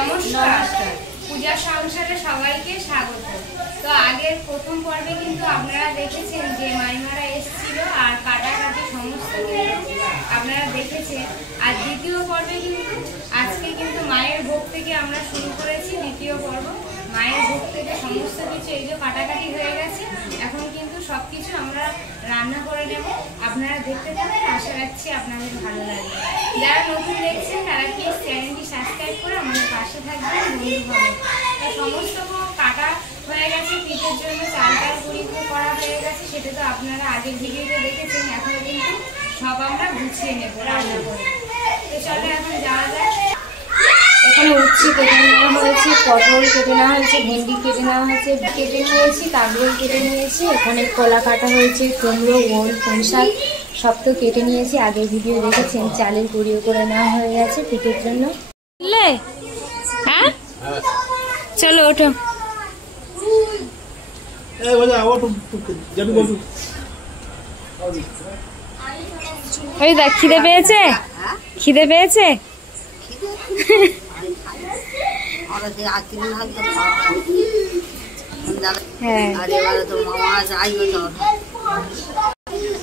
নমস্কার, পূজা সংসারে সবাইকে স্বাগত। তো আগের প্রথম পর্বে কিন্তু আপনারা দেখেছেন যে মাইমারা এসেছিল আর কাটাকাটি সমস্ত আপনারা দেখেছেন। আর দ্বিতীয় পর্বে কিন্তু আজকে কিন্তু মায়ের ভোগ থেকে আমরা শুরু করেছি। দ্বিতীয় পর্ব মায়ের ভোগ থেকে সমস্ত কিছু এই যে কাটাকাটি হয়ে গেছে, এখন কিন্তু সবকিছু আমরা রান্না করে নেব। আপনারা দেখতে থাকেন, আশা রাখছি আপনাদের ভালো লাগবে। যারা নতুন দেখছেন তারা প্লিজ চ্যানেলটি সাবস্ক্রাইব করে আমাদের পাশে থাকবেন, বন্ধু হবে। তো সমস্ত কাটা হয়ে গেছে, পিঠের জন্য চালটার পরীক্ষা করা হয়ে গেছে, সেটা তো আপনারা আগের ভিডিওতে দেখেছেন। এখন কিন্তু সব আমরা গুছিয়ে নেব রান্না করে। তো চলো এখন যাওয়া যায়। এখানে উচ্ছে কেটে নেওয়া হয়েছে, পটল কেটে নেওয়া হয়েছে, ভেন্ডি কেটে নেওয়া হয়েছে, কেটে নিয়েছি, কাঁকরোল কেটে নিয়েছি, এখানে কলা কাটা হয়েছে, কুমড়ো, ওল, পুঁই শাক সব তো কেটে নিয়েছি। আগের ভিডিও দেখেছেন। চালের গুঁড়িও করে নেওয়া হয়ে গেছে পিঠের জন্য। হ্যাঁ চলো ওঠো। ওই দেখ, খিদে পেয়েছে, খিদে পেয়েছে।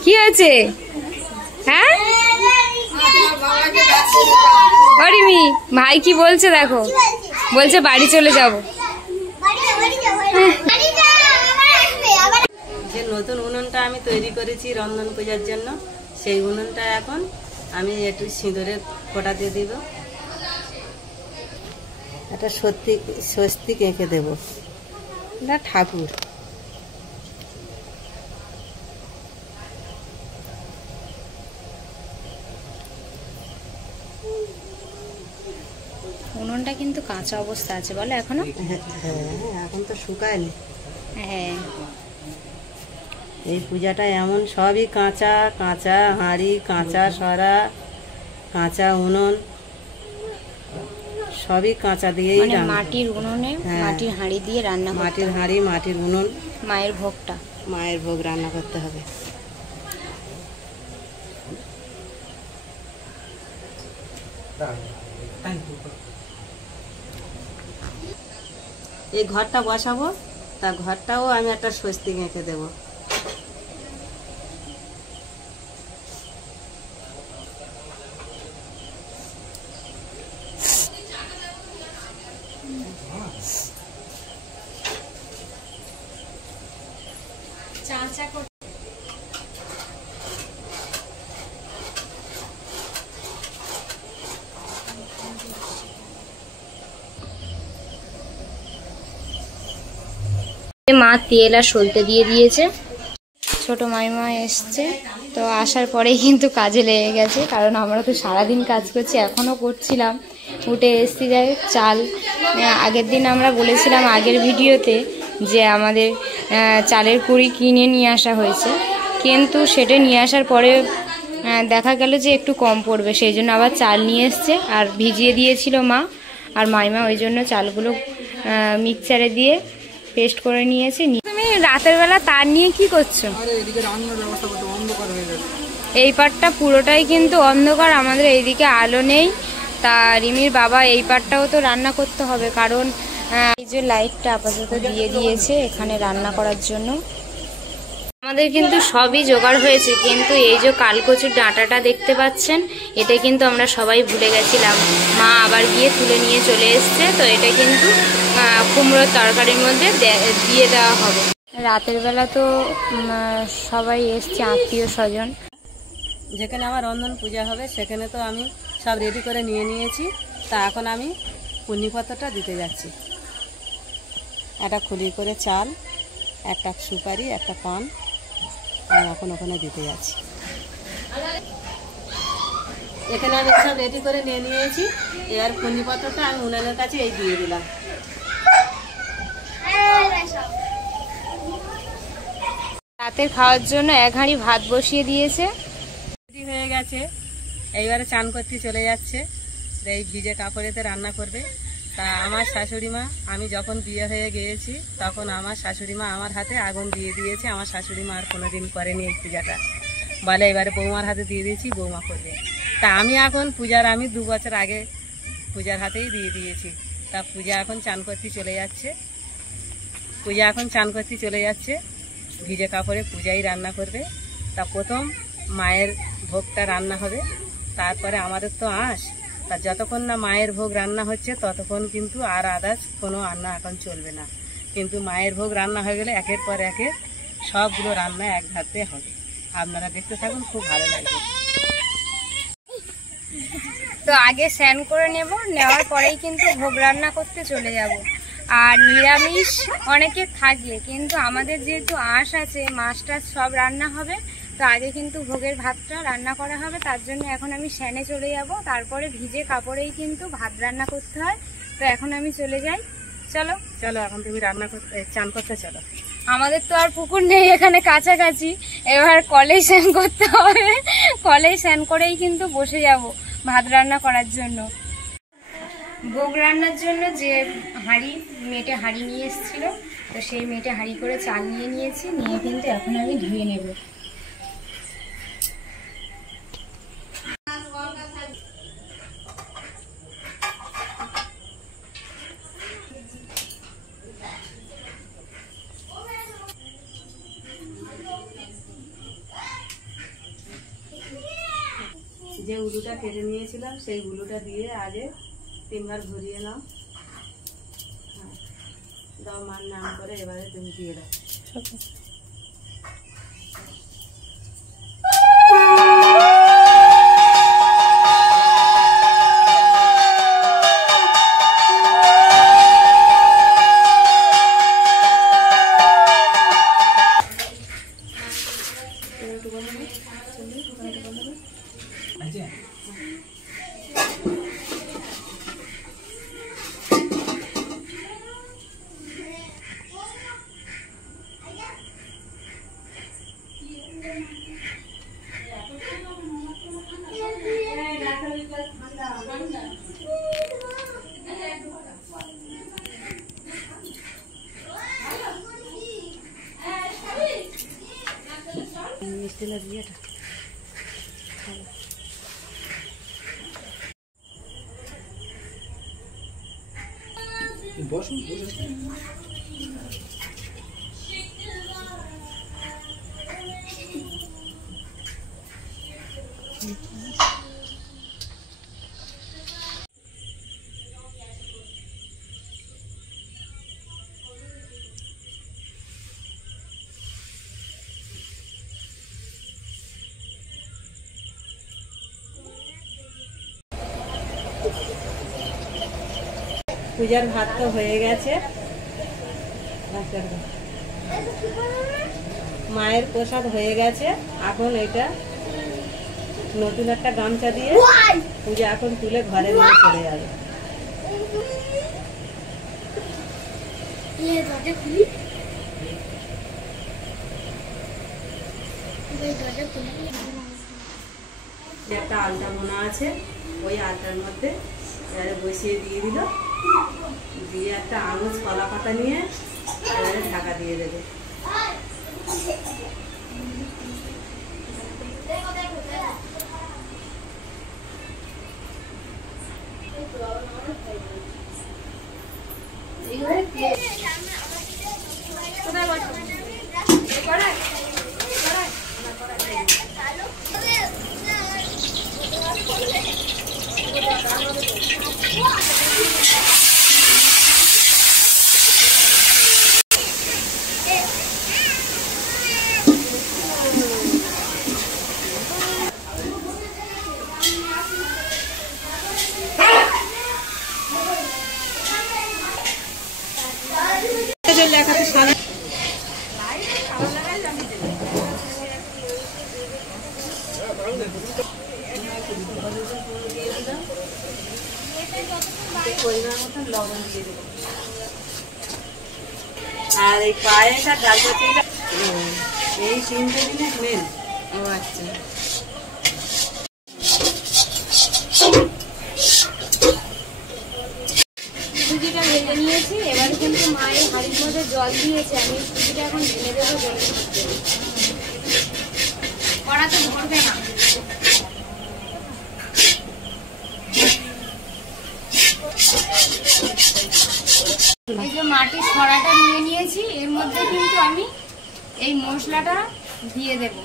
কি হয়েছে? হ্যাঁ অরিমি ভাই কি বলছে দেখো, বলছে বাড়ি চলে যাব। যে নতুন উনুনটা আমি তৈরি করেছি রন্ধন পূজার জন্য, সেই উনুনটা এখন আমি একটু সিঁদুরের ফোঁটা দিয়ে দিব। একটা স্বস্তিক এঁকে দেব, এটা ঠাকুর। উনুনটা কিন্তু কাঁচা অবস্থা আছে বলে এখনো? হ্যাঁ এখন তো শুকায়নি। হ্যাঁ এই পূজাটা এমন, সবই কাঁচা, কাঁচা হাঁড়ি, কাঁচা সরা, কাঁচা উনুন, সবই কাঁচা দিয়েই মাটির উনুনে, মাটির হাঁড়ি দিয়ে রান্না, মাটির হাঁড়ি, মাটির উনুন। মায়ের ভোগটা, মায়ের ভোগ রান্না করতে হবে। এই ঘরটা বসাবো, তা ঘরটাও আমি একটা স্বস্তিক এঁকে দেবো। মা তেল আর সলতে দিয়ে দিয়েছে। ছোট মাইমা এসছে, তো আসার পরেই কিন্তু কাজে লেগে গেছে, কারণ আমরা তো সারাদিন কাজ করছি, এখনও করছিলাম। উঠে এসছি যাই চাল। আগের দিন আমরা বলেছিলাম আগের ভিডিওতে যে আমাদের চালের কুড়ি কিনে নিয়ে আসা হয়েছে, কিন্তু সেটা নিয়ে আসার পরে দেখা গেল যে একটু কম পড়বে, সেই জন্য আবার চাল নিয়ে এসছে আর ভিজিয়ে দিয়েছিল মা আর মাইমা, ওই জন্য চালগুলো মিক্সারে দিয়ে পেস্ট করে নিয়েছে। তুমি রাতের বেলা তার নিয়ে কি করছো? এই পাটটা পুরোটাই কিন্তু অন্ধকার, আমাদের এইদিকে আলো নেই। তা রিমির বাবা এই পাটটাও তো রান্না করতে হবে, কারণ এই যে লাইটটা আপাতত দিয়ে দিয়েছে এখানে রান্না করার জন্য। আমাদের কিন্তু সবই জোগাড় হয়েছে, কিন্তু এই যে কালকচুর ডাঁটাটা দেখতে পাচ্ছেন, এটা কিন্তু আমরা সবাই ভুলে গেছিলাম। মা আবার গিয়ে তুলে নিয়ে চলে এসছে। তো এটা কিন্তু কুমড়োর তরকারির মধ্যে দিয়ে দেওয়া হবে। রাতের বেলা তো সবাই এসছে, আত্মীয় স্বজন। যেখানে আমার রন্ধন পূজা হবে সেখানে তো আমি সব রেডি করে নিয়ে নিয়েছি। তা এখন আমি পুণ্যপত্রটা দিতে যাচ্ছি। একটা খুলি করে চাল, একটা সুপারি, একটা পান আমি এখন ওখানে দিতে যাচ্ছি। এখানে আমি সব রেডি করে নিয়ে নিয়েছি। এর পুণ্যপত্রটা আমি উনানের কাছে এই দিয়ে দিলাম। রাতের খাওয়ার জন্য এক হাঁড়ি ভাত বসিয়ে দিয়েছে, রেডি হয়ে গেছে। এইবারে চান করতে চলে যাচ্ছে। এই ভিজে কাপড়েতে রান্না করবে। তা আমার শাশুড়ি মা, আমি যখন বিয়ে হয়ে গিয়েছি তখন আমার শাশুড়ি মা আমার হাতে আগুন দিয়ে দিয়েছে। আমার শাশুড়ি মা আর কোনোদিন করেনি এই পূজাটা, বলে এবারে বৌমার হাতে দিয়ে দিয়েছি, বৌমা করবে। তা আমি এখন পূজার, আমি 2 বছর আগে পূজার হাতেই দিয়ে দিয়েছি। তা পূজা এখন চান করতে চলে যাচ্ছে। ভিজে কাপড়ে পূজাই রান্না করবে। তা প্রথম মায়ের ভোগটা রান্না হবে, তারপরে আমাদের তো আঁশ। তা যতক্ষণ না মায়ের ভোগ রান্না হচ্ছে ততক্ষণ কিন্তু আর আদার্স কোনো রান্না এখন চলবে না। কিন্তু মায়ের ভোগ রান্না হয়ে গেলে একের পর একের সবগুলো রান্না এক ধাতে হবে। আপনারা দেখতে থাকুন, খুব ভালো লাগবে। তো আগে স্নান করে নেওয়ার পরেই কিন্তু ভোগ রান্না করতে চলে যাব। আর নিরামিষ অনেকে থাকে, কিন্তু আমাদের যেহেতু আঁশ আছে, মাছ টাছ সব রান্না হবে। তো আগে কিন্তু ভোগের ভাতটা রান্না করা হবে, তার জন্য এখন আমি স্নানে চলে যাব। তারপরে ভিজে কাপড়েই কিন্তু ভাত রান্না করতে হয়। তো এখন আমি চলে যাই। চলো চলো, এখন তুমি চান করতে চলো। আমাদের তো আর পুকুর নেই এখানে কাছাকাছি, এবার কলেই স্নান করতে হবে। কলেই স্নান করেই কিন্তু বসে যাব ভাত রান্না করার জন্য। ভোগ রান্নার জন্য যে মেটে হাঁড়ি নিয়ে এসেছিল, তো সেই মেটে হাঁড়ি করে চাল নিয়ে কিন্তু এখন আমি ধুয়ে নেব। যে উলুটা কেটে নিয়েছিলাম সেই উলুটা দিয়ে আগে 3 বার ঘুরিয়ে নাও। দাও, মার নাম করে এবারে তুমি দিয়ে দাও। মিষ্টি না দিয়ে বসুন। পূজার ভাত তো হয়ে গেছে, মায়ের প্রসাদ হয়ে গেছে। এখন এটা নতুন একটা গামছা দিয়ে পূজা এখন তুলে ঘরে নিয়ে চলে যাবে। একটা আলতা বোনা আছে, ওই আলতার মধ্যে বসিয়ে দিয়ে দিল, দিয়ে একটা আঙুল কলা পাতা নিয়ে ঢাকা দিয়ে দেবে। আর এই পায়েস আর ডাল পাচিটা এই 3 জিনিস মেন। ও আচ্ছা, সুজিটা ভেজে নিয়েছি। এবার কিন্তু মায়ের হাঁড়ির মধ্যে জল দিয়েছে, আমি সুজিটা এখন ঢেলে দেবো জলের মধ্যে। কড়াতে ধরবে না। এই যে মাটির সরাটা নিয়ে নিয়েছি, এর মধ্যে কিন্তু আমি এই মশলাটা দিয়ে দেব।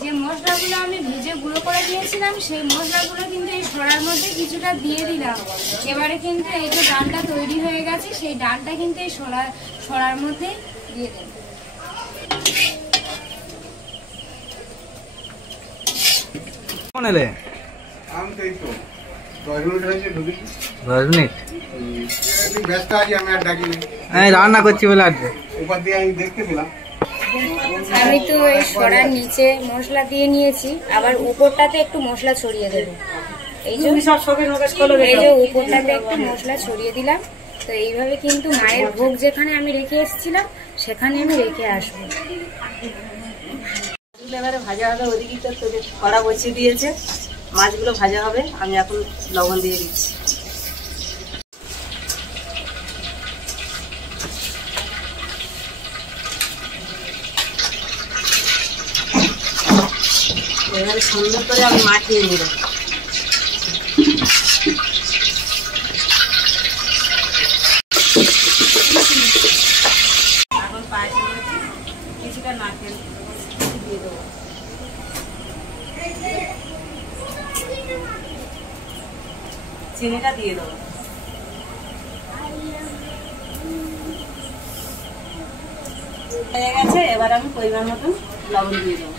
যে মশলাগুলো আমি ভেজে গুঁড়ো করে দিয়েছিলাম সেই মশলাগুলো কিন্তু এই সরার মধ্যে কিছুটা দিয়ে দিলাম। এবারে কিন্তু এই যে ডালটা তৈরি হয়ে গেছে সেই ডালটা কিন্তু এই সরার মধ্যে দিয়ে দেব। রান্না করছি বলে আমি তো এই সরার নিচে মশলা দিয়ে নিয়েছি, আবার উপরটাতে একটু মশলা ছড়িয়ে দেবো। এই যে উপরটাতে একটু মশলা ছড়িয়ে দিলাম। তো এইভাবে কিন্তু মায়ের ভোগ যেখানে আমি রেখে এসেছিলাম সেখানে আমি রেখে আসবো। এবারে ভাজা হবে, ওদিকে তো কড়া বসিয়ে দিয়েছে, মাছগুলো ভাজা হবে। আমি এখন লবণ দিয়ে দিচ্ছি। এবারে সুন্দর করে আমি মাখিয়ে নেব। এখন পায়েসের মধ্যে কিছুটা নারকেল দিয়ে দেবো। চিনিটা দিয়ে দেবো। হয়ে গেছে, এবার আমি পরিমাণ মতন লবণ দিয়ে দেবো।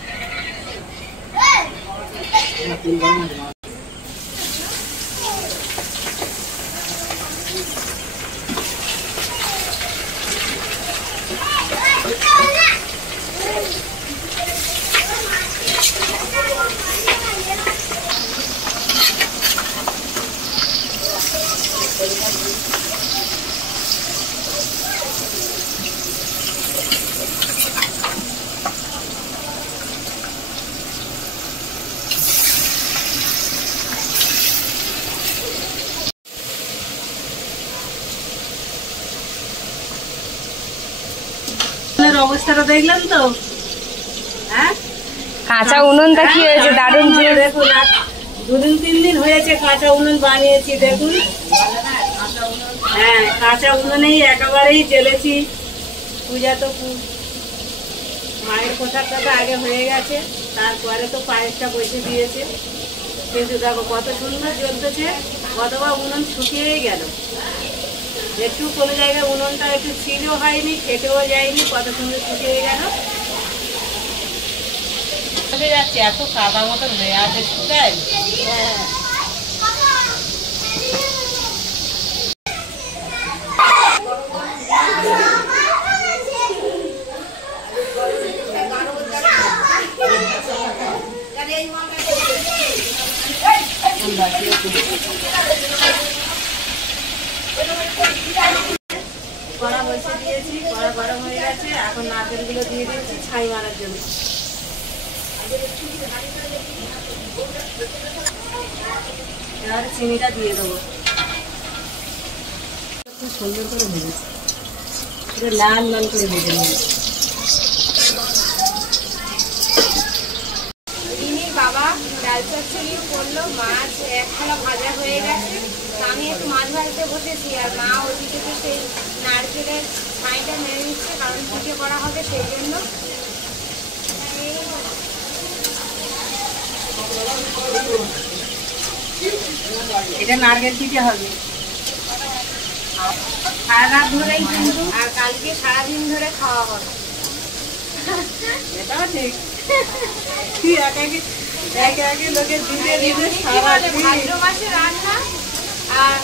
অবস্থাটা দেখলাম তো, হ্যাঁ কাঁচা উনুনটা কি হয়েছে দারুণ। দেখুন 2-3 দিন হয়েছে কাঁচা উনুন বানিয়েছি। দেখুন, হ্যাঁ কাঁচা উনুনেই একেবারেই জ্বেলেছি। পূজা তো মায়ের প্রসাদটা তো আগে হয়ে গেছে, তারপরে তো পায়েসটা বসে দিয়েছে। কিন্তু দেখো কত সুন্দর জ্বলতেছে, কতবা উনুন শুকিয়েই গেল। একটু কোনো জায়গায় উনুনটা একটু ছিলও হয়নি, খেতেও যায়নি, কত সুন্দর শুকিয়ে গেল। যাচ্ছে এত কাদা মতন হয়ে আছে, শুকায়। কড়া বসে দিয়েছি, কড়া গরম হয়ে গেছে। এখন নারকেলগুলো দিয়ে দিয়েছি ছাই মারার জন্য। এবার চিনিটা দিয়ে দেবো। খুব সুন্দর করে ভেজেছি, পুরো লাল লাল করে ভেজে নিয়েছি। বাবা ডাল চচ্চড়ি করলো, মাছ একখানা ভাজা হয়ে গেছে। আমি একটু মাছ ভাজতে বসেছি, আর মা ওদিকে তো সেই নারকেলের ছাইটা মেরে নিচ্ছে, কারণ পিঠে করা হবে সেই জন্য। এটা নারকেল পিঠে হবে। সারা রাত ধরেই কিন্তু, আর কালকে সারাদিন ধরে খাওয়া হবে। এটাও ঠিক। ভাদ্র মাসে রান্না আর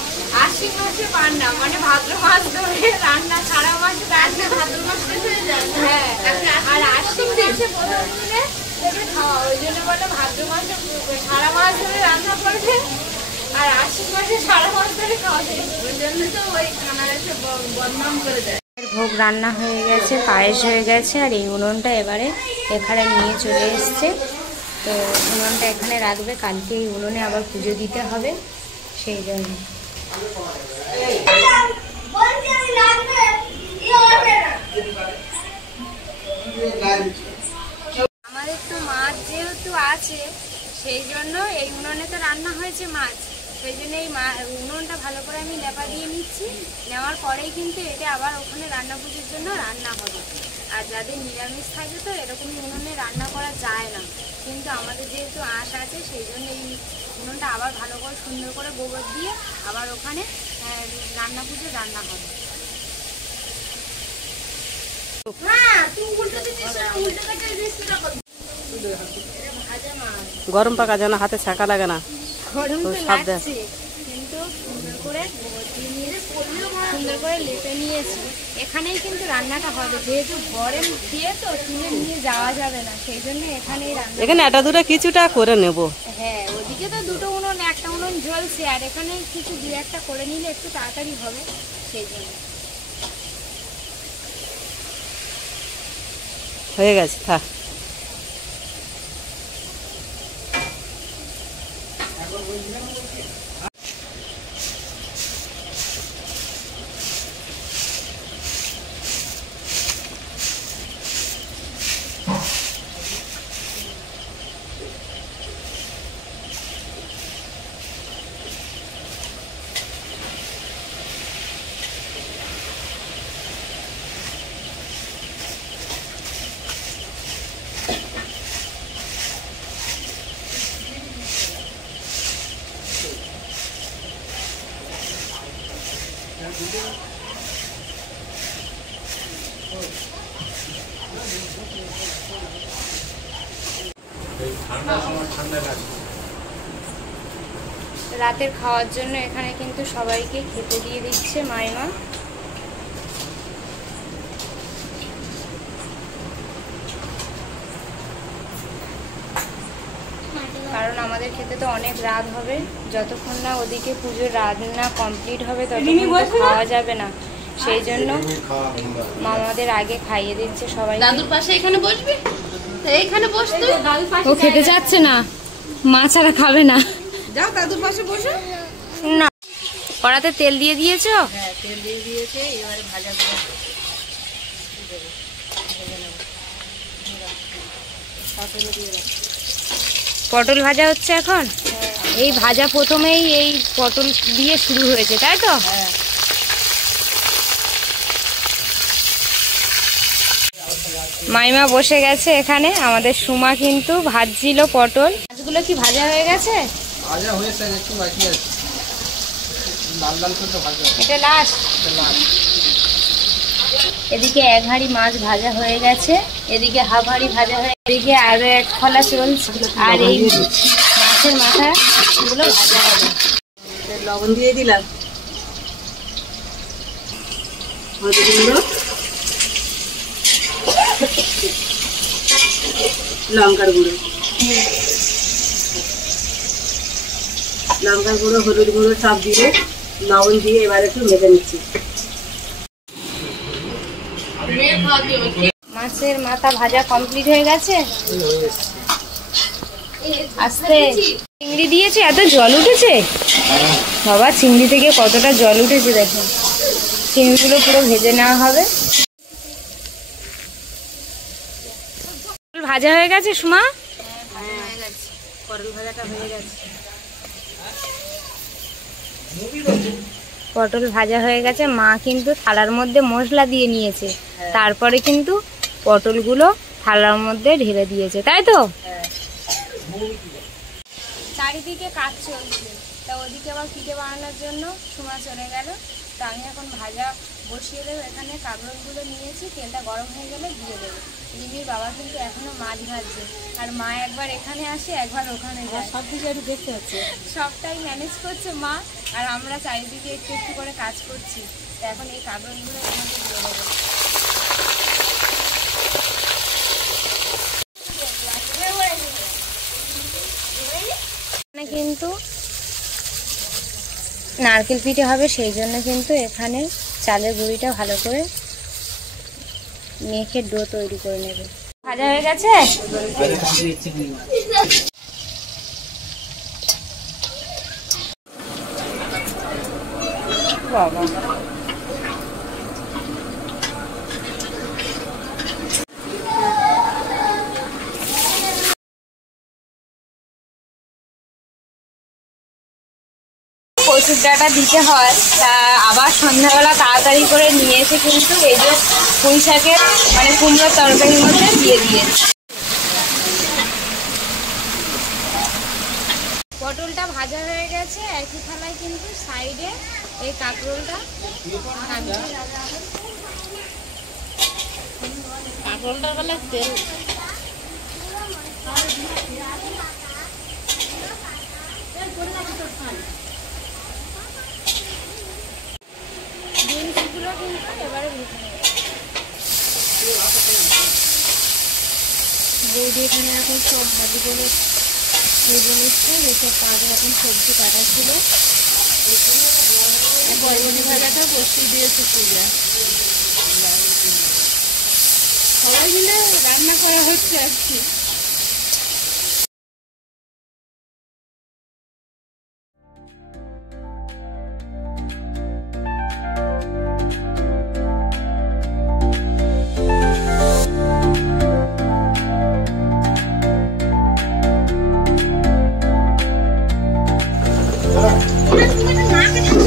আশ্বিন মাসে পান্না, মানে ভাদ্র মাস ধরে রান্না, সারা মাসে রান্না ভাদ্র মাসে হয়ে যায়। হ্যাঁ, আর আশ্বিন মাসে প্রথম দিনে খাওয়া, ওই জন্য বলে ভাদ্র মাসে সারা মাস ধরে রান্না করবে, আর আশ্বিন মাসে সারা মাস ধরে খাওয়া যায়। ওই জন্য তো ওই খানার এসে বদনাম করে দেয়। ভোগ রান্না হয়ে গেছে, পায়েস হয়ে গেছে, আর এই উনুনটা এবারে এখানে নিয়ে চলে এসছে। তো উনুনটা এখানে রাখবে, কালকে এই উনুনে আবার পুজো দিতে হবে, সেই জন্য। আমাদের তো মাছ যেহেতু আছে, সেই জন্য এই উনুনে তো রান্না হয়েছে মাছ। তো সেই জন্য এই উনুনটা ভালো করে আমি লেপা দিয়ে নিচ্ছি। নেওয়ার পরেই কিন্তু এটা আবার ওখানে রান্না পুজোর জন্য রান্না হবে। আর যাদের নিরামিষ থাকে তো এরকমই উনুনে রান্না করা যায় না, কিন্তু আমাদের যেহেতু আঁশ আছে সেই জন্য এই উনুনটা আবার ভালো করে সুন্দর করে গোবর দিয়ে আবার ওখানে রান্না পুজো রান্না হবে। গরম পাকা যেন হাতে ছাকা লাগে না। গরম তো সব দেখ। লাগছে, কিন্তু সুন্দর করে গোবর দিয়ে নিয়েছি, সুন্দর করে লেপে নিয়েছি। এখানেই কিন্তু রান্নাটা হবে, যেহেতু গরম দিয়ে তো কিনে নিয়ে যাওয়া যাবে না, সেই জন্য এখানেই রান্না। এখানে এটা দূরে কিছুটা করে নেব। হ্যাঁ, ওদিকে তো দুটো উনুন, একটা উনুন জ্বলছে, আর এখানে কিছু দু একটা করে নিলে একটু তাড়াতাড়ি হবে, সেই জন্য। হয়ে গেছে, থাক। রাতের খাওয়ার জন্য এখানে কিন্তু সবাইকে খেতে দিয়ে দিচ্ছে মাইমা। কারণ আমাদের খেতে তো অনেক রাত হবে, যতক্ষণ না ওদিকে পুজোর রান্না কমপ্লিট হবে ততক্ষণ তো খাওয়া যাবে না, সেই জন্য মামাদের আগে খাইয়ে দিচ্ছে সবাই। দাদুর পাশে এখানে বসবি, এইখানে বসতে। ও খেতে যাচ্ছে না, মা ছাড়া খাবে না। যাও দাদুর পাশে বসো। না, কড়াতে তেল দিয়ে দিয়েছো? হ্যাঁ, তেল দিয়ে দিয়েছে, এবারে ভাজা করে পটল ভাজা হচ্ছে এখন। এই ভাজা প্রথমেই এই পটল দিয়ে শুরু হয়েছে, তাই তো? হ্যাঁ। মাইমা বসে গেছে এখানে, আমাদের সুমা কিন্তু ভাজছিল পটল। মাছগুলো কি ভাজা হয়ে গেছে? ভাজা হয়েছে, একটু বাকি আছে, লাল লাল করে ভাজা। এটা লাস্ট। এদিকে এক হাঁড়ি মাছ ভাজা হয়ে গেছে, এদিকে হাফ হাঁড়ি ভাজা হয়ে, এদিকে আরো এক খোলা চলছে, আর এই মাছের মাথা গুলো ভাজা হবে। লবণ দিয়ে দিলাম, হলুদ গুঁড়ো, লঙ্কার গুঁড়ো, হলুদ গুঁড়ো সব দিয়ে লবণ দিয়ে এবার একটু মেখে নিচ্ছি। মাছের মাথা ভাজা কমপ্লিট হয়ে গেছে। আস্তে চিংড়ি দিয়েছে, এত জল উঠেছে বাবা, চিংড়ি থেকে কতটা জল উঠেছে দেখুন। চিংড়িগুলো পুরো ভেজে নেওয়া হবে। ভাজা হয়ে গেছে সুমা? পটল ভাজাটা হয়ে গেছে। পটল ভাজা হয়ে গেছে, মা কিন্তু থালার মধ্যে মশলা দিয়ে নিয়েছে, তারপরে কিন্তু পটলগুলো থালার মধ্যে ঢেলে দিয়েছে, তাই তো? চারিদিকে কাজ চলছে, তা ওদিকে আবার পিঠে বানানোর জন্য সুমা চলে গেল। তো আমি এখন ভাজা বসিয়ে দেবো, এখানে কাগজগুলো নিয়েছি, তেলটা গরম হয়ে গেলে দিয়ে দেবো। রিমির বাবা কিন্তু এখনো মাছ ভাজছে, আর মা একবার এখানে আসে একবার ওখানে যায়, সব দিকে একটু দেখতে হচ্ছে, সবটাই ম্যানেজ করছে মা, আর আমরা চারিদিকে একটু একটু করে কাজ করছি। তো এখন এই কাগজগুলো এখানে দিয়ে দেবো। কিন্তু নারকেল পিঠে হবে, সেই জন্য কিন্তু এখানে চালের গুঁড়িটা ভালো করে মেখে ডো তৈরি করে নেবে। ভাজা হয়ে গেছে। বাবা সুদ্ধটা দিতে হয়, তা আবার সন্ধ্যাবেলা তাড়াতাড়ি করে নিয়ে এসে কিন্তু এই যে পুঁই শাকের মানে কুমড়োর তরকারির মধ্যে দিয়ে দিয়েছে। পটলটা ভাজা হয়ে গেছে, একই থালায় কিন্তু সাইডে এই কাঁকরোলটা কাঁকরোলটার বেলা তেল বিনসগুলো কিন্তু এবারে বৌদি এখানে এখন সব ভাজি করে ভেজে নিচ্ছে। এসব কাজে এখন সবজি কাটা ছিল, বরবটি ভাজাটা বসিয়ে দিয়েছে পূজা। সবাই মিলে রান্না করা হচ্ছে আজকে।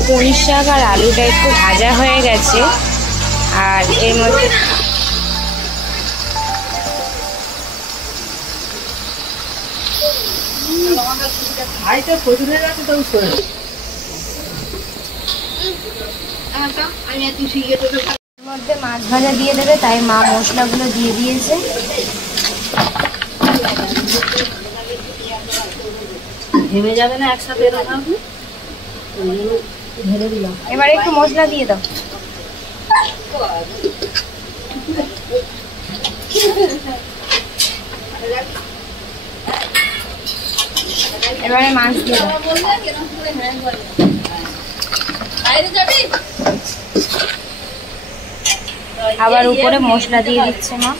পুঁই শাক আর আলুটা একটু ভাজা হয়ে গেছে, আর এর মধ্যে মধ্যে মাছ ভাজা দিয়ে দেবে, তাই মা মশলাগুলো দিয়ে দিয়েছে। ঘেমে যাবে না একসাথে ঢেলে দিলাম। এবার একটু মশলা দিয়ে দাও। এবারে মাছ দিয়ে দাও। আবার উপরে মশলা দিয়ে দিচ্ছে মা।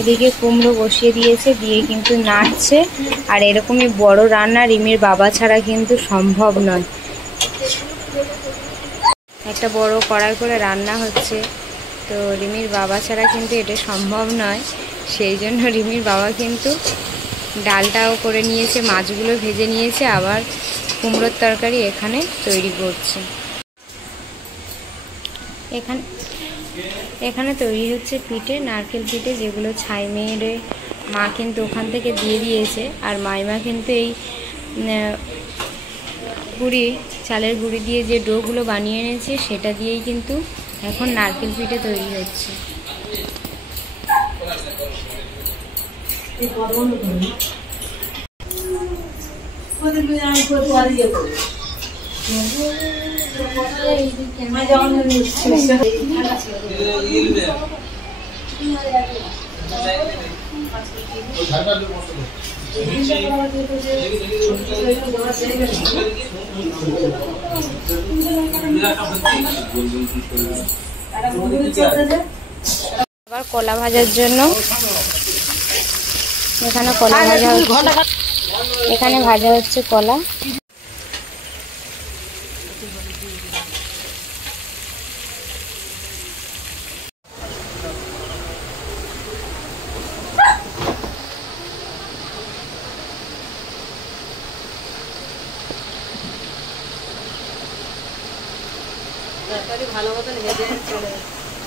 এদিকে কুমড়ো বসিয়ে দিয়েছে, দিয়ে কিন্তু নাড়ছে। আর এরকমই বড় রান্না রিমির বাবা ছাড়া কিন্তু সম্ভব নয়। একটা বড় কড়াই করে রান্না হচ্ছে, তো রিমির বাবা ছাড়া কিন্তু এটা সম্ভব নয়। সেই জন্য রিমির বাবা কিন্তু ডালটাও করে নিয়েছে, মাছগুলো ভেজে নিয়েছে, আবার কুমড়োর তরকারি এখানে তৈরি করছে। এখানে তৈরি হচ্ছে পিঠে, নারকেল পিঠে, যেগুলো ছাই মেরে মা কিন্তু ওখান থেকে দিয়ে দিয়েছে। আর মাইমা কিন্তু এই গুঁড়ি, চালের গুঁড়ি দিয়ে যে ডোগুলো বানিয়ে এনেছে সেটা দিয়েই কিন্তু এখন নারকেল পিঠে তৈরি হচ্ছে। আবার কলা ভাজার জন্য এখানে কলা ভাজা হচ্ছে, এখানে ভাজা হচ্ছে কলা। তরকারি ভালো মতন ভেজে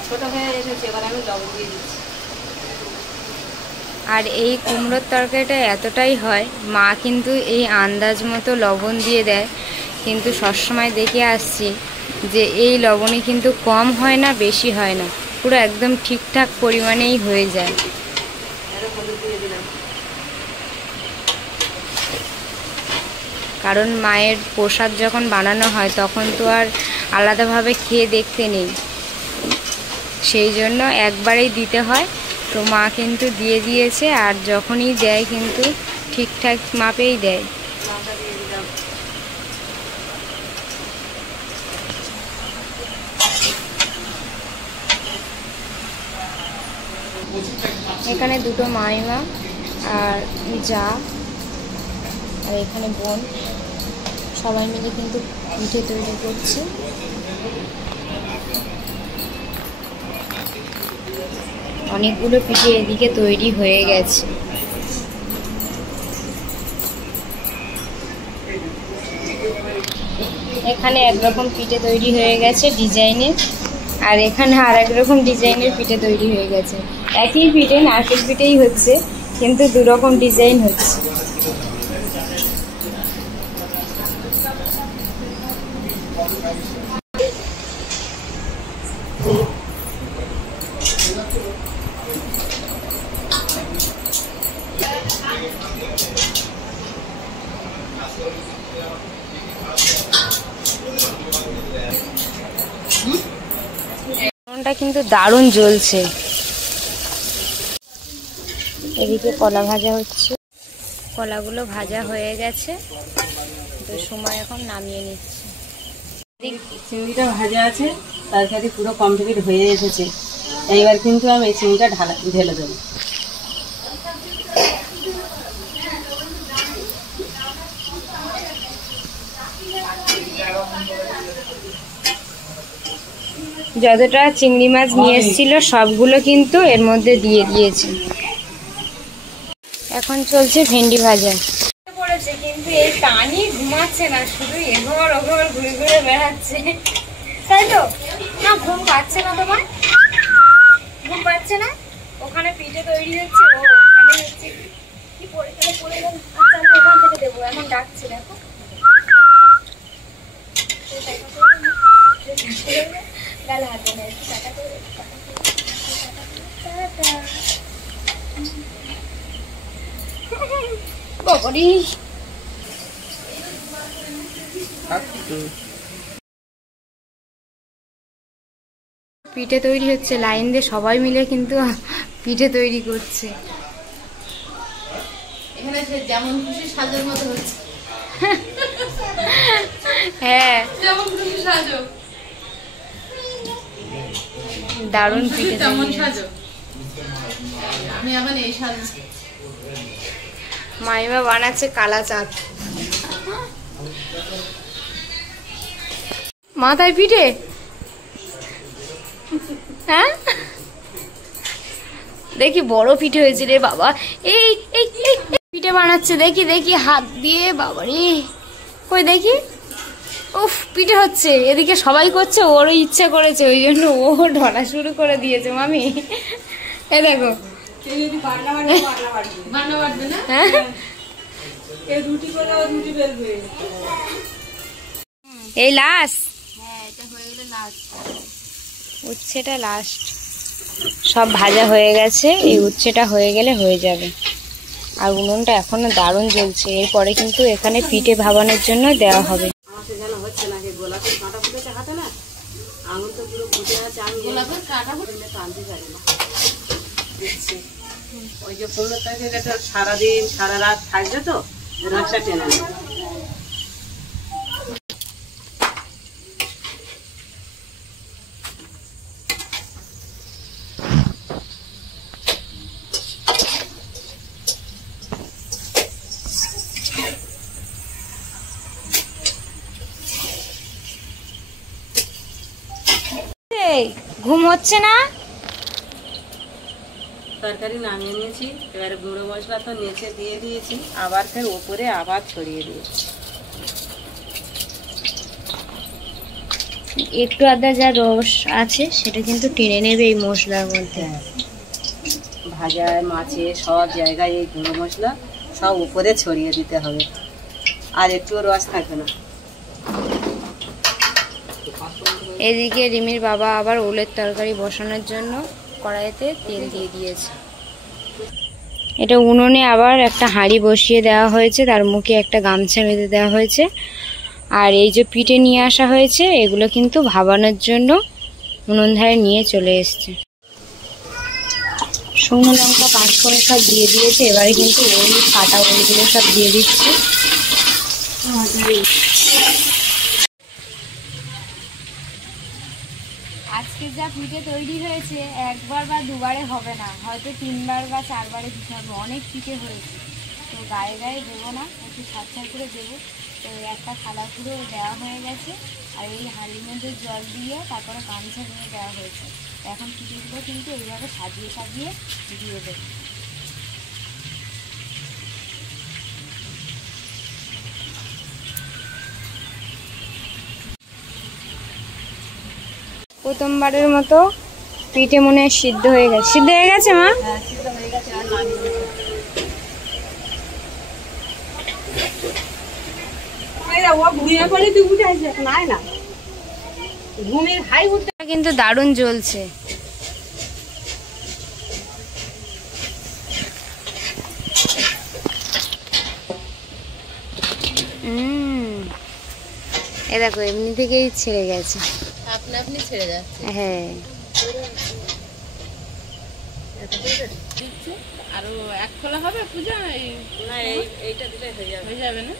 ছোট হয়ে এসেছে, এবার আমি লবণ দিয়ে দিচ্ছি। আর এই কুমড়োর তরকারিটা এতটাই হয়, মা কিন্তু এই আন্দাজ মতো লবণ দিয়ে দেয়। কিন্তু সবসময় দেখে আসছি যে এই লবণই কিন্তু কম হয় না, বেশি হয় না, পুরো একদম ঠিকঠাক পরিমাণেই হয়ে যায়। কারণ মায়ের প্রসাদ যখন বানানো হয় তখন তো আর আলাদাভাবে খেয়ে দেখতে নেই, সেই জন্য একবারেই দিতে হয়। তো মা কিন্তু দিয়ে দিয়েছে, আর যখনই দেয় কিন্তু ঠিকঠাক মাপেই দেয়। এখানে দুটো মাইমা আর যা, আর এখানে বোন, সবাই মিলে কিন্তু পিঠে তৈরি করছে। অনেকগুলো পিঠে এদিকে তৈরি হয়ে গেছে। এখানে একরকম পিঠে তৈরি হয়ে গেছে ডিজাইনের, আর এখানে আর এক রকম ডিজাইনের পিঠে তৈরি হয়ে গেছে। একই পিঠে, নারকেল পিঠেই হচ্ছে, কিন্তু দু রকম ডিজাইন হচ্ছে। উনুনটা কিন্তু দারুণ জ্বলছে। এদিকে কলা ভাজা হচ্ছে, কলাগুলো ভাজা হয়ে গেছে, তো সময় এখন নামিয়ে নিচ্ছে। চিংড়িটা ভাজা আছে, তরকারি পুরো কমপ্লিট হয়ে এসেছে। এইবার কিন্তু আমি এই চিংড়িটা ঢেলে দেবো। যতটা চিংড়ি মাছ নিয়ে এসেছিল সবগুলো কিন্তু এর মধ্যে দিয়ে দিয়েছে। এখন চলছে ভেন্ডি ভাজা। পড়েছে কিন্তু এই কানি ঘুমাচ্ছে না, শুধু এঘর ওঘর ঘুরে ঘুরে বেড়াচ্ছে, তাই তো? না, ঘুম পাচ্ছে না তোমার? ঘুম পাচ্ছে না? ওখানে পিঠে তৈরি হচ্ছে, ও ওখানে হচ্ছে কি পড়ে গেলে পড়ে গেল। আচ্ছা, আমি ওখান থেকে দেবো, এখন ডাকছে, দেখো। গালে হাতে নেই, টাকা করে বকরি। পিঠে তৈরি হচ্ছে, লাইন দিয়ে সবাই মিলে কিন্তু পিঠে তৈরি করছে। এখানে যেমন খুশি সাজের মতো হচ্ছে। হ্যাঁ, যেমন খুশি সাজো, দারুণ পিঠে তেমন তৈরি সাজো। আমি আবার এই সাজ। মাইমা বানাচ্ছে কালা চাঁদ। মাথায় পিঠে, হ্যাঁ দেখি বড় পিঠে হয়েছে রে বাবা। এই এই এই, পিঠে বানাচ্ছে, দেখি দেখি হাত দিয়ে, বাবা রে, কই দেখি। উফ, পিঠে হচ্ছে, এদিকে সবাই করছে, ওরও ইচ্ছা করেছে, ওই জন্য ও ঢলা শুরু করে দিয়েছে। মামি এ দেখো, হ্যাঁ এই লাস্ট, উচ্ছেটা লাস্ট। সব ভাজা হয়ে গেছে, এই উচ্ছেটা হয়ে গেলে হয়ে যাবে। আর উনুনটা এখনো দারুণ জ্বলছে, এরপরে কিন্তু এখানে পিঠে ভাবানোর জন্য দেওয়া হবে। আমাকে যেন হচ্ছে না, গোলাপের কাঁটা ফুটেছে হাতে না, আঙুল তো পুরো ফুটে আছে। আমি গোলাপের কাঁটা ফুটে টানতে পারি না। ওই যে 15 তারিখে সারাদিন সারা রাত থাকবে তো, রসটা টেনে নেবে। ঘুম হচ্ছে না? তরকারি নামিয়ে নিয়েছি, এবারে গুঁড়ো মশলা তো নিচে দিয়ে দিয়েছি, আবার ফের উপরে আবার ছড়িয়ে দিয়েছি। একটু আদা যা রস আছে সেটা কিন্তু টেনে নেবে এই মশলার মধ্যে। ভাজায় মাছে সব জায়গায় এই গুঁড়ো মশলা সব উপরে ছড়িয়ে দিতে হবে, আর একটু রস থাকবে না। এদিকে রিমির বাবা আবার ওলের তরকারি বসানোর জন্য কড়াইতে তেল দিয়ে দিয়েছে। এটা উনুনে আবার একটা হাঁড়ি বসিয়ে দেওয়া হয়েছে, তার মুখে একটা গামছা বেঁধে দেওয়া হয়েছে। আর এই যে পিঠে নিয়ে আসা হয়েছে, এগুলো কিন্তু ভাবানোর জন্য উনুন ধারে নিয়ে চলে এসছে। শুকনো লঙ্কা 5 করে সব দিয়ে দিয়েছে, এবারে কিন্তু ওই কাটা ওলগুলো সব দিয়ে দিচ্ছে। আজকে যা পিঠে তৈরি হয়েছে একবার বা দুবারে হবে না, হয়তো 3বার বা 4বারে পিঠে হবে। অনেক পিঠে হয়েছে, তো গায়ে গায়ে দেবো না, একটু ছাড় ছাড় করে দেবো। তো একটা থালা পুরো দেওয়া হয়ে গেছে, আর এই হাঁড়ির মধ্যে জল দিয়ে তারপরে গামছা দিয়ে দেওয়া হয়েছে। এখন পিঠেগুলো কিন্তু এইভাবে সাজিয়ে সাজিয়ে দিয়ে দেবো। প্রথমবারের মতো পিঠে মনে হয় সিদ্ধ হয়ে গেছে। সিদ্ধ হয়ে গেছে মা? হ্যাঁ, সিদ্ধ হয়ে গেছে, আর নামিয়ে নেবো। কিন্তু দারুণ জ্বলছে। এ দেখো এমনি থেকেই ছেড়ে গেছে, আপনি আপনি ছেড়ে যাচ্ছে। হ্যাঁ আরো এক খোলা হবে পূজা? না, এইটা দিলে হয়ে যাবে না?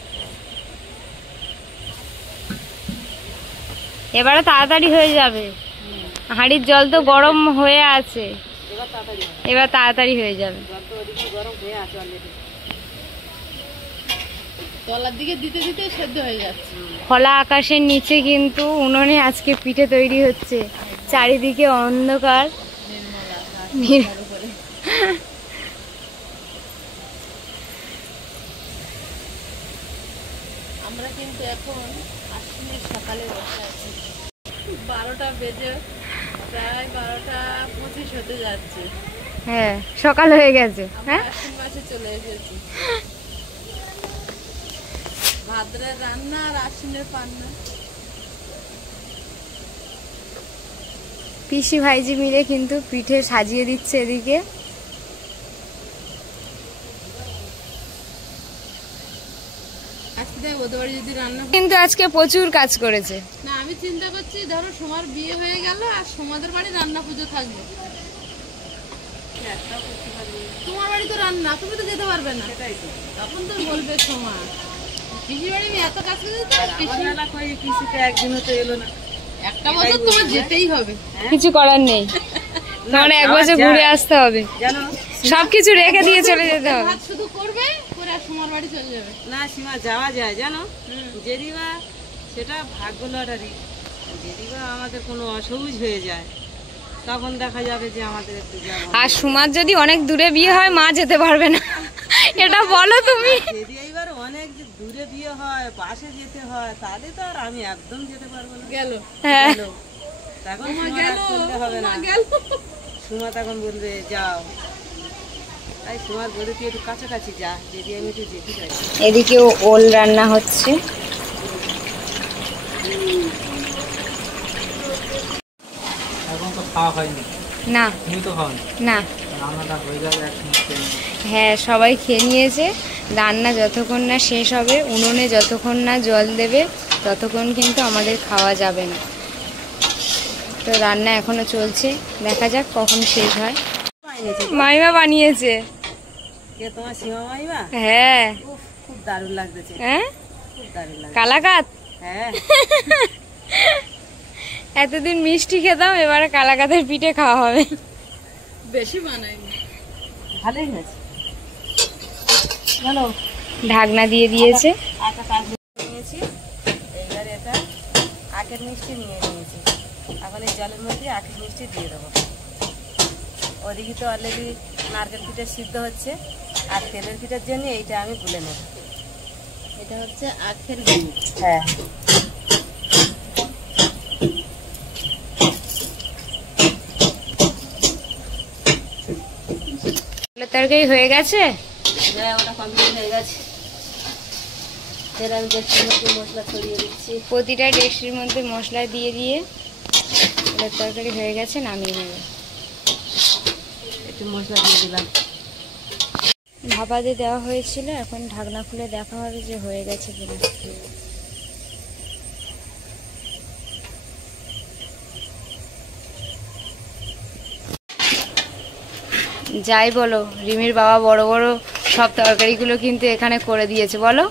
এবারে তাড়াতাড়ি হয়ে যাবে, হাঁড়ির জল তো গরম হয়ে আছে, এবার তাড়াতাড়ি হয়ে যাবে। গরম হয়ে আছে অলরেডি, তলার দিকে দিতে দিতে সেদ্ধ হয়ে যাচ্ছে। খোলা আকাশের নিচে কিন্তু উনুনে আজকে পিঠে তৈরি হচ্ছে, চারিদিকে অন্ধকার। আমরা কিন্তু এখন আশ্বিনের সকালে বসে আছি, 12টা বেজে প্রায় 12টা 25 হতে যাচ্ছে। হ্যাঁ সকাল হয়ে গেছে। হ্যাঁ আশ্বিন মাসে চলে এসেছি। ভাদ্রের রান্না আর আশ্বিনের পান্না। পিসি ভাইজি মিলে কিন্তু পিঠে সাজিয়ে দিচ্ছে এদিকে। আজকে ওদের বাড়ি যদি রান্না কিন্তু আজকে প্রচুর কাজ করেছে। না, আমি চিন্তা করছি ধরো সোমার বিয়ে হয়ে গেল আর সোমাদের বাড়ি রান্না পুজো থাকবে, তোমার বাড়ি তো রান্না, তুমি তো যেতে পারবে না, তখন তো বলবে সোমা পিসির বাড়ি আমি এত কাজ করে দিতাম, পিসিতে একদিনও তো এলো না, একটা বছর তোমার যেতেই হবে, কিছু করার নেই, তোমার এক বছর ঘুরে আসতে হবে, সবকিছু রেখে দিয়ে চলে যেতে হবে। ভাত শুধু করবে করে আর সোমার বাড়ি চলে যাবে। না সীমা যাওয়া যায় জানো, যদি বা সেটা ভাগ্য লটারি, যদি বা আমাদের কোনো অসবুজ হয়ে যায় তখন দেখা যাবে যে আমাদের একটু যাওয়া। আর সুমার যদি অনেক দূরে বিয়ে হয় মা যেতে পারবে না, এটা বলো তুমি। যদি এইবার অনেক যে দূরে বিয়ে হয় পাশে যেতে হয় তাহলে তো আর আমি একদম যেতে পারবো না। গেল হ্যাঁ তখন সুমা রাগ করলে হবে না, সুমা তখন বলবে যাও, তাই সুমার বলে তুই একটু কাছাকাছি যা, যদি আমি একটু যেতে চাই। এদিকে ওল রান্না হচ্ছে। এখন তো খাওয়া হয়নি, না তুমি তো খাওনি, না, রান্নাটা হয়ে যাবে একসঙ্গে। হ্যাঁ সবাই খেয়ে নিয়েছে। রান্না যতক্ষণ না শেষ হবে, উনুনে যতক্ষণ না জল দেবে ততক্ষণ কিন্তু আমাদের খাওয়া যাবে না। তো রান্না এখনো চলছে, দেখা যাক কখন শেষ হয়। মাইমা বানিয়েছে। কে তোমার সীমা মাইমা? হ্যাঁ উফ, খুব দারুণ লাগতেছে, হ্যাঁ খুব দারুণ লাগছে। কালাকাত। হ্যাঁ এতদিন মিষ্টি খেতাম, এবারে কালাকাতের পিঠে খাওয়া হবে। বেশি বানাইনি, ভালোই হয়েছে। বলো, ঢাকনা দিয়ে দিয়েছে। আটা কাজ নিয়েছি, এইবার এটা আখের মিষ্টি নিয়ে নিয়েছি। এখন এই জলের মধ্যে আখের মিষ্টি দিয়ে দেবো। ওদিকে তো অলরেডি নারকেল পিঠা সিদ্ধ হচ্ছে, আর তেলের পিঠার জন্য এইটা আমি গুলে নেব। এটা হচ্ছে আখের গুড়। হ্যাঁ তরকারি হয়ে গেছে। হ্যাঁ ওটা কমপ্লিট হয়ে গেছে। এর আমি ডেকচির মধ্যে মশলা ছড়িয়ে দিচ্ছি। প্রতিটা ডেকচির মধ্যে মশলা দিয়ে দিয়ে এবার তরকারি হয়ে গেছে, নামিয়ে নেবে। একটু মশলা দিয়ে দিলাম। ভাপাতে দেওয়া হয়েছিল, এখন ঢাকনা খুলে দেখা হবে যে হয়ে গেছে কিনা। যাই বলো, রিমির বাবা বড় বড় সব তরকারিগুলো কিন্তু এখানে করে দিয়েছে, বলো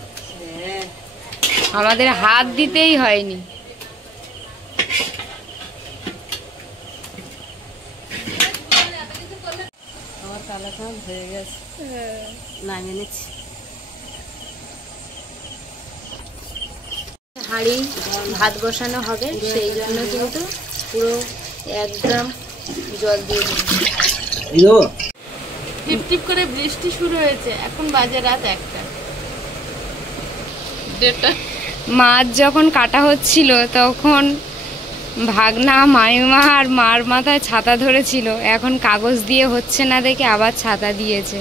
হ্যাঁ আমাদের হাত দিতেই হয়নি। আমার কালাকাঁদ হয়ে গেছে, নামিয়ে নিচ্ছি। হাঁড়ি ভাত বসানো হবে, সেই জন্য কিন্তু পুরো একদম জল দিয়ে দিচ্ছি। টিপ টিপ করে বৃষ্টি শুরু হয়েছে, এখন বাজে রাত 1টা 1:30। মাছ যখন কাটা হচ্ছিল তখন ভাগনা মামিমা আর মার মাথায় ছাতা ধরেছিল, এখন কাগজ দিয়ে হচ্ছে না দেখে আবার ছাতা দিয়েছে।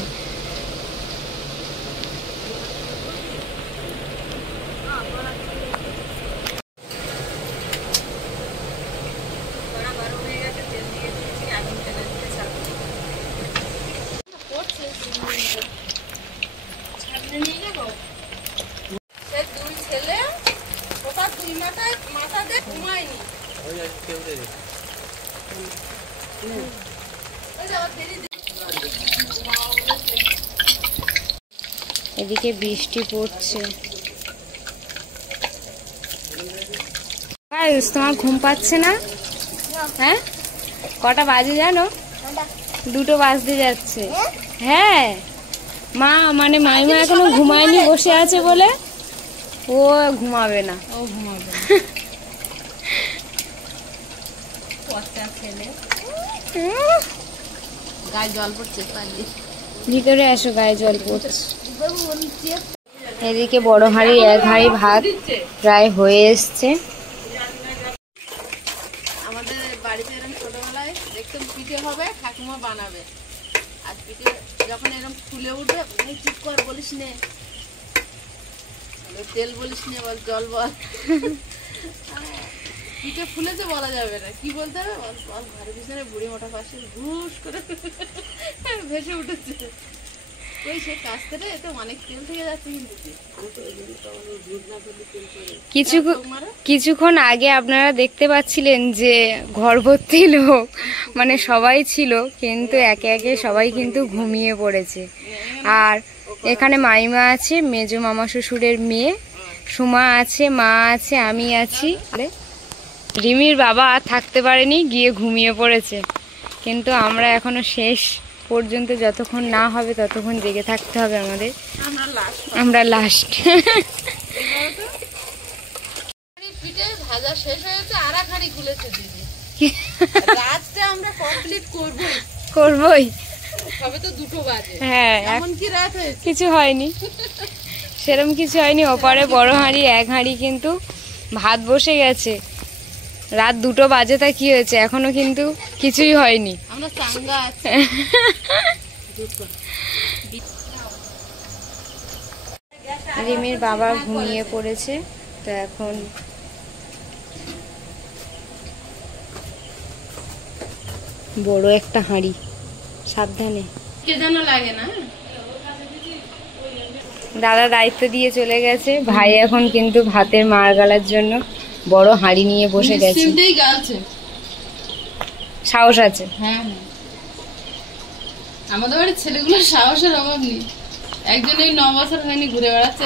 দুই ছেলে ওটা দুই মাথা দিয়ে ঘুমায়নি। এদিকে বৃষ্টি পড়ছে। তোমার ঘুম পাচ্ছে না? হ্যাঁ, কটা বাজে জানো? 2টো বাজতে যাচ্ছে। হ্যাঁ, মা মানে মাইমা এখনো ঘুমায়নি, বসে আছে বলে ও ঘুমাবে না। ও ঘুমাবে গায়ে জল পড়ছে, ভিতরে আসো, গায়ে জল পড়ছে। এদিকে বড় হাঁড়ি 1 হাঁড়ি ভাত প্রায় হয়ে এসছে। আমাদের বাড়িতে এরকম ছোটবেলায় দেখতাম পিঠে হবে, ঠাকুমা বানাবে, আর পিঠে যখন এরকম ফুলে উঠবে চুপ কর, বলিস নে, তেল বলিস নে, বল জল বল। পিঠে ফুলেছে বলা যাবে না, কি বলতে হবে বল, ঘরের পিছনে বুড়ি মোটা পাশে ঘুষ করে ভেসে উঠেছে। ওই সে কাছতে এতে অনেক তেল থেকে যাচ্ছে, কিন্তু কিছুক্ষণ আগে আপনারা দেখতে পাচ্ছিলেন যে ঘর ভর্তি লোক, মানে সবাই ছিল, কিন্তু একে একে সবাই কিন্তু ঘুমিয়ে পড়েছে। আর এখানে মাইমা আছে, মেজো মামা শ্বশুরের মেয়ে, সুমা আছে, মা আছে, আমি আছি। রিমির বাবা থাকতে পারেনি, গিয়ে ঘুমিয়ে পড়েছে। কিন্তু আমরা এখনো শেষ পর্যন্ত যতক্ষণ না হবে ততক্ষণ জেগে থাকতে হবে আমাদের। আমরা লাস্ট। পিঠে ভাজা শেষ হয়েছে, আর এক হাঁড়ি খুলেছে দিদি। রাতটা আমরা কমপ্লিট করবই। সবে তো 2টো বাজে। হ্যাঁ, এখন কি রাত হয়েছে? কিছু হয়নি, সেরকম কিছু হয়নি। ওপারে বড় হাঁড়ি 1 হাঁড়ি কিন্তু ভাত বসে গেছে। রাত 2টো বাজে, তা কি হয়েছে, এখনো কিন্তু কিছুই হয়নি। আমরা চাঙ্গা আছি। রিমির বাবা ঘুমিয়ে পড়েছে, তো এখন বড় একটা হাঁড়ি, সাবধানে। কে যেন লাগে না, দাদা দায়িত্ব দিয়ে চলে গেছে। ভাই এখন কিন্তু ভাতের মার গালার জন্য বড় হাঁড়ি নিয়ে বসে গেছে। সাহস আছে। হ্যাঁ, আমাদের বাড়ির ছেলেগুলোর সাহসের অভাব নেই। একজন এই 9 বছর হয়নি ঘুরে বেড়াচ্ছে।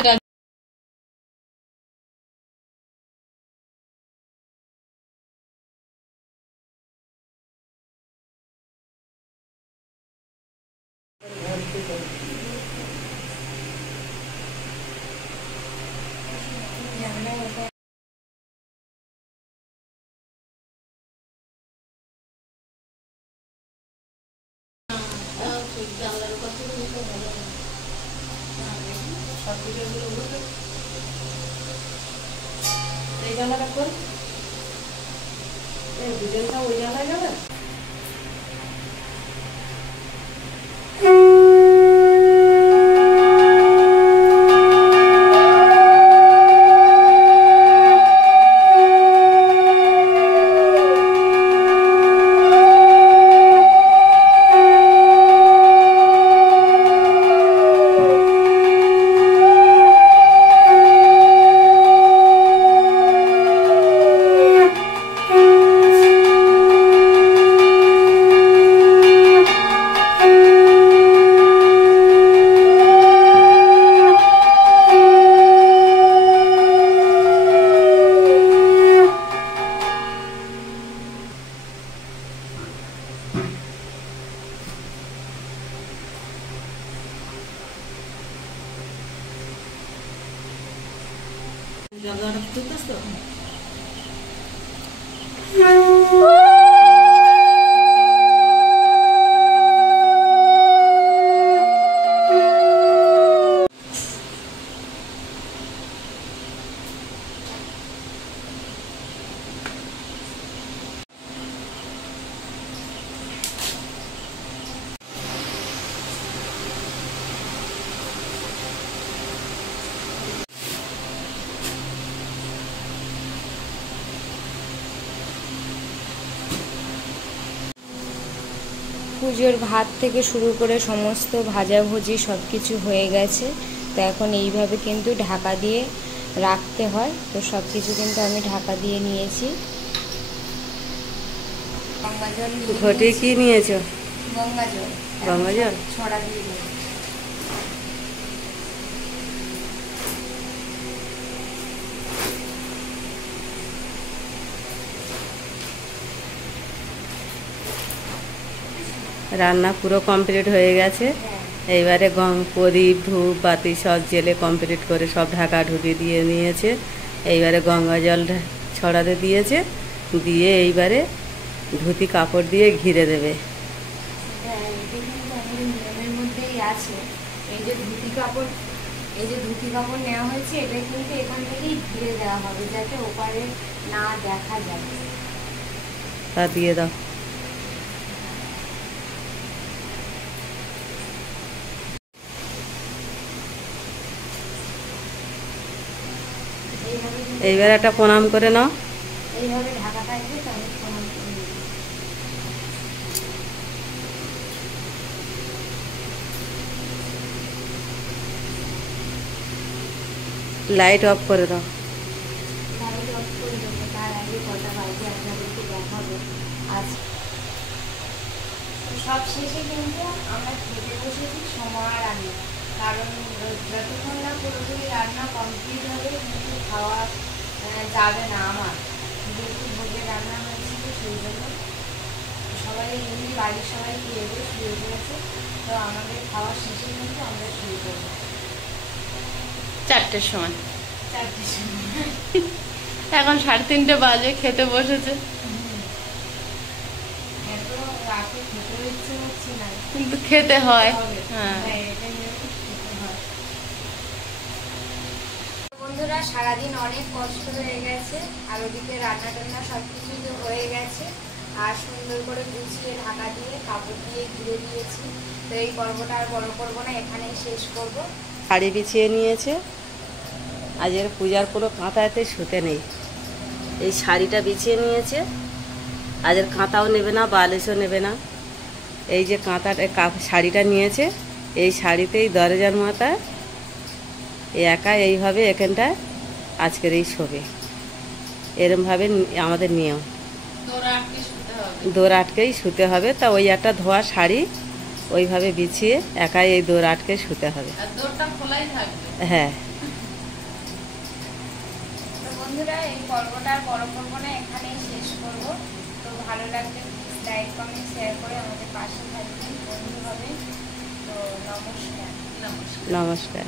এই জায়গাটা কর, দুজনটা ওই জায়গায় যাবে। জায়গাটা ফুটতেছ তো। পুজোর ভাত থেকে শুরু করে সমস্ত ভাজাভুজি সব কিছু হয়ে গেছে। তো এখন এইভাবে কিন্তু ঢাকা দিয়ে রাখতে হয়। তো সব কিছু কিন্তু আমি ঢাকা দিয়ে নিয়েছি। গঙ্গা জল ঘটে কি নিয়েছো? গঙ্গা জল। গঙ্গা জল ছড়া দিয়ে দেবো। রান্না পুরো কমপ্লিট হয়ে গেছে। এইবারে প্রদীপ ধূপ বাতি সব জেলে কমপ্লিট করে সব ঢাকা ঢুকি দিয়ে নিয়েছে। এইবারে গঙ্গা জল ছড়াতে দিয়েছে, দিয়ে এইবারে ধুতি কাপড় দিয়ে ঘিরে দেবে। নিয়মের মধ্যেই আছে এই যে ধুতি কাপড়, নেওয়া হয়েছে, এটা কিন্তু এখান থেকেই ঘিরে দেওয়া হবে যাতে ওপারে না দেখা যায়। তা দিয়ে দাও। এইবার একটা প্রণাম করে নাও। এইভাবে ঢাকা থাকবে, তাহলে প্রণাম করে নেবে। লাইট অফ করে দাও। লাইট অফ করে দেবো। তার আগে কটা বাজে আপনাদেরকে দেখাবো। আজ সব শেষে কিন্তু আমরা খেতে বসেছি সময় আগে, কারণ যতক্ষণ না পুরোপুরি রান্না কমপ্লিট হবে কিন্তু খাওয়া যাবে না। আমার যেহেতু ভোগে রান্না হয়েছিল সেই জন্য সবাই এমনি বাড়ির সবাই খেয়ে শুয়ে পড়েছে। তো আমাদের খাওয়ার শেষে কিন্তু আমরা শুয়ে পড়বো 4টের সময়। 4টের সময়। এখন 3:30 বাজে, খেতে বসেছে, এত রাতে খেতে ইচ্ছে হচ্ছে না, কিন্তু খেতে হয়। হ্যাঁ, হ্যাঁ, এটা নিয়ে খেতে হয়। বন্ধুরা, সারাদিন অনেক কষ্ট হয়ে গেছে, আর ওদিকে রান্না টান্না সব কিছুই তো হয়ে গেছে, আর সুন্দর করে গুছিয়ে ঢাকা দিয়ে কাপড় দিয়ে ঘিরে দিয়েছি। তো এই পর্বটা আর বড় করবো না, এখানেই শেষ করব। শাড়ি বিছিয়ে নিয়েছে। আজের পূজার কোনো কাঁথাতে শুতে নেই। এই শাড়িটা বিছিয়ে নিয়েছে। আজের কাঁথাও নেবে না, বালিশও নেবে না। এই যে শাড়িটা নিয়েছে, এই শাড়িতেই দরজার মাথায় একা এইভাবে এখানটায় আজকের এই শোবে। এরমভাবে আমাদের নিয়ম, দৌড় আটকেই শুতে হবে। তা ওই একটা ধোয়া শাড়ি ওইভাবে বিছিয়ে একাই এই দৌড় আটকে শুতে হবে। হ্যাঁ। তো বন্ধুরা, এই পর্বটা আর বড় করবো না, এখানেই শেষ করব। তো ভালো লাগলে লাইক কমেন্ট শেয়ার করে আমাদের পাশে থাকবেন, বন্ধু হবে। তো নমস্কার। নমস্কার।